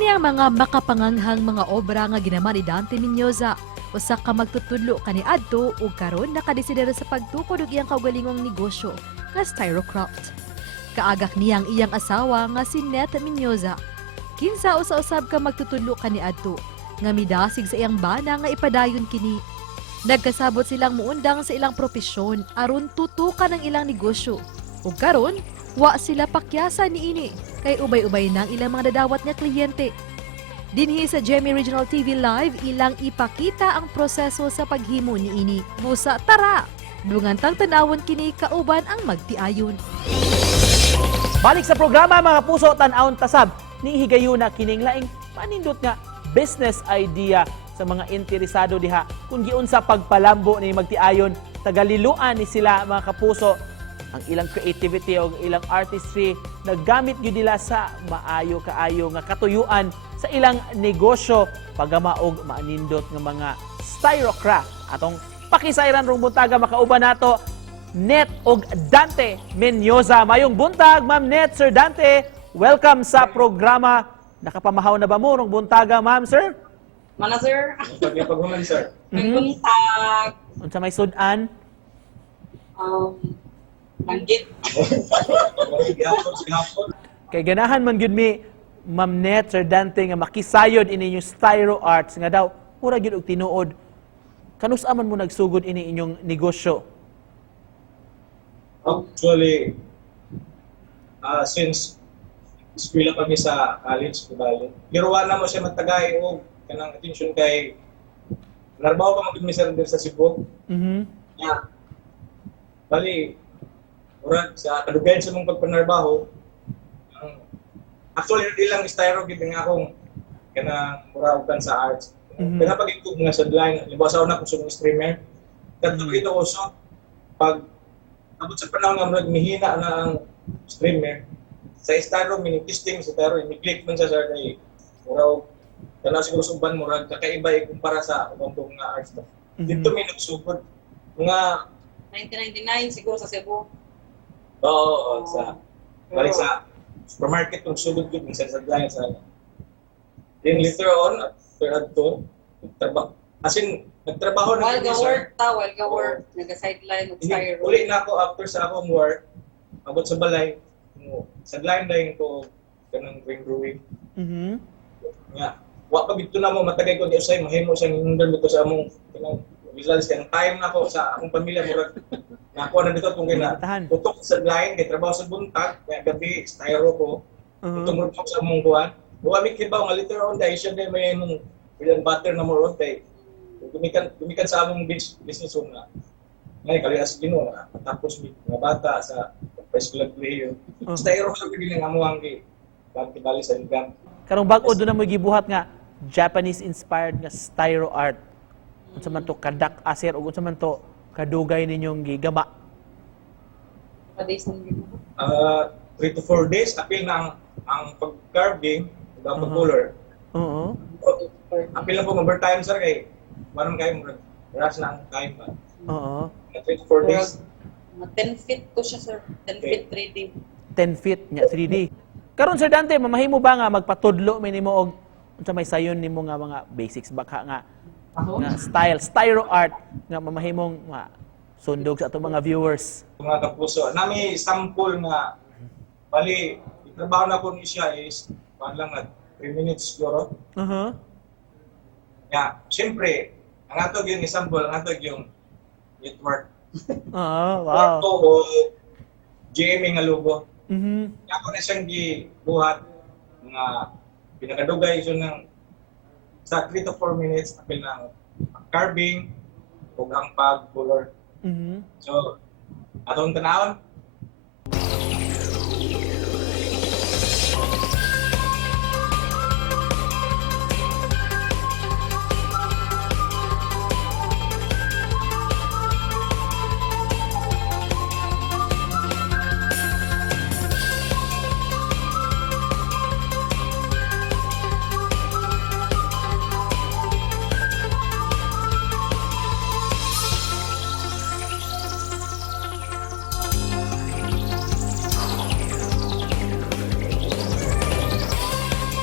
Kini ang mga makapanganghang mga obra nga ginaman ni Dante Mendoza. Usa ka magtutudlo kaniadto ug karon nakadesidera sa pagtukod og iyang kaugalingong negosyo nga Styrocraft. Kaagak niya ang iyang asawa nga si Net Mendoza. Kinsa usa-usab ka magtutudlo kaniadto nga midasig sa iyang bana nga ipadayon kini. Nagkasabot silang muundang sa ilang propesyon aron tutukan ang ilang negosyo. Ug karon wa sila pakyasa niini kay ubay-ubay nang ilang mga dadawat nga kliyente. Dinhi sa GMA Regional TV Live, ilang ipakita ang proseso sa paghimo niini. Busa tara! Dungantang tanawon kini kauban ang magtiayon. Balik sa programa mga puso, tan-awon tasab ni higayuna kining laing panindot nga business idea sa mga interesado diha. Kung giunsa pagpalambo ni magtiayon, tagaliluan ni sila mga kapuso ang ilang creativity o ilang artistry naggamit gyud nila sa maayo kaayo nga katuyuan sa ilang negosyo pagama og maanindot nga mga Styrocraft. Atong pakisayran rong buntaga makauban nato Net og Dante Mendoza. Mayong buntag Ma'am Net, Sir Dante. Welcome sa programa. Nakapamahaw na ba mo rong buntaga, Ma'am, Sir? Mana, sir? Pagpaguman, sir. Nagbuntag. Unsa may sudan? Manggit. Kay ganahan man gyud mi Ma'am Net, Sir Dante nga makisayod ini inyong Styro Arts nga daw mura gyud og tinuod. Kanus-a man mo nagsugod ini inyong negosyo? Actually, since eskwela kami sa college, Bali, giruwa na mo siya magtagay o kanang attention kay narbaho pa magkumi sir sa Cebu. Yeah. Bali, murag sa kadugayan sa mong pagpanarbaho, actually, hindi lang styro gid nga akong kanang muragan sa arts. Kaya pag ito nga sa line, libaw sa una kung sumong streamer, kadto ito ko so, pag abot sa panahon nga murag mihina na ang streamer, sa styro, mini-testing sa styro, mi-click man sa kay murag, kana siguro sumban murag, kakaiba kumpara sa ubang nga arts. Dito may nagsugod. Mga 1999 siguro sa Cebu. Oo, sa balik sa supermarket kung sugod ko sa sadlayan sa. Then later on, after adto, as in, nagtrabaho na While kami, ka sir. work, while ka work, nag-sideline, mag-styro. Uli na ako after sa akong work, abot sa balay, sadlayan ko kanang brewing. Nga, wa pa bito na mo matagay ko di usay mahimo siyang hinundan dito sa among kanang visualize kay time na ako sa akong pamilya murag nakuha na dito kung kina tutok sa line kay trabaho sa buntag kaya gabi styro ko tungod ko sa among kuan wa mi kibaw nga later on dahil siya na may mong ilang butter na mo ron kay gumikan sa among business room na ngay kalias Ginoo na tapos mi nga bata sa high school player styro ko gyud ang amuang gi pagkibali sa income Karong bag-o doon na mo gibuhat nga Japanese-inspired nga Styro Art. Unsa man to kadak aser ug unsa man to kadugay ninyong gigama. Days ng Cebu. 3 to 4 days apil na ang pag-carving ug ang pag-color. Oo. Apil na po overtime sir kay maron kayo mo rush na ang time pa. Oo. 3 to 4 days. 10 feet to siya, sir. 10 feet 3D. 10 feet nya 3D. Karon Sir Dante, mamahimo ba nga magpatudlo may nimo og unsa may sayon nimo nga mga basics baka nga Styro Art nga mamahimong sundog sa atong mga viewers. Mga kapuso, nami sample nga bali trabaho na ko ni siya is lang at 3 minutes siguro. Yeah, siyempre, ang atog yung example, ang atog yung network. Wow. Ito o GMA nga logo. Ako na siyang gibuhat nga pinakadugay siya ng sa 3 to 4 minutes apil ng carving o ang pag-color. So, atong tanawon,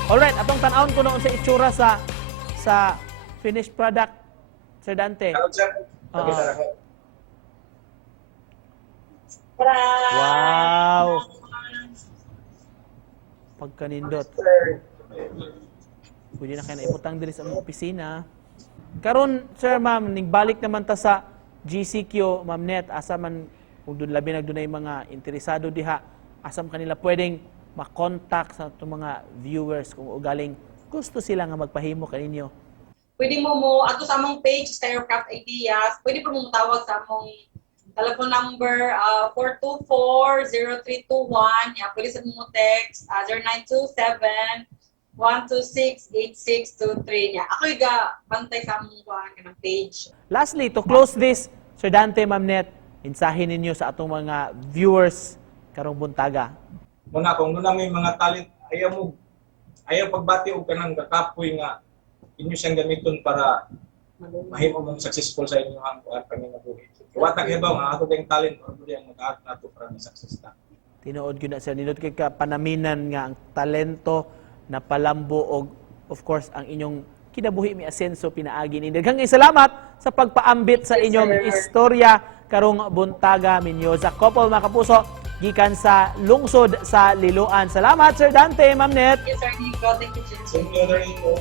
Alright, atong tan-awon ko noon sa itsura sa finished product, Sir Dante. Ano, sir? Oo. Sir. Wow! Pagkanindot. Pwede na kayo naiputang diri sa among opisina. Karon, sir, ma'am, nigbalik naman ta sa GCQ, ma'am Net, asa man kung doon labi nagdunay mga interesado diha, asam kanila pwedeng makontak sa itong mga viewers kung ugaling gusto sila nga magpahimo kaninyo. Pwede mo ato sa among page, Styrocraft Ideas. Pwede po mong tawag sa among telephone number 424-0321. Yeah, pwede sa mo text 0927-126-8623. Yeah, ako yung bantay sa among kanang page. Lastly, to close this, Sir Dante, ma'am Net, mensahe ninyo sa atong mga viewers karong buntaga. Muna, kung muna may mga talent, ayaw pagbati o kanang kakapoy nga inyo siyang gamiton para mahimo mong successful sa inyo ang panginabuhi. Iwatag ibaw nga ato ding talent or ang mag-act nato para ma-success ta. Tinuod ko na sir, nindot kay panaminan nga ang talento na palambo og of course ang inyong kinabuhi mi asenso pinaagi ni. Daghang salamat sa pagpaambit sa inyong istorya karong buntaga Menyoza Couple, mga kapuso, gikan sa lungsod sa Liloan. Salamat Sir Dante, Ma'am Net. Yes, sir. Nico. Thank you, Jen. Senior rin po.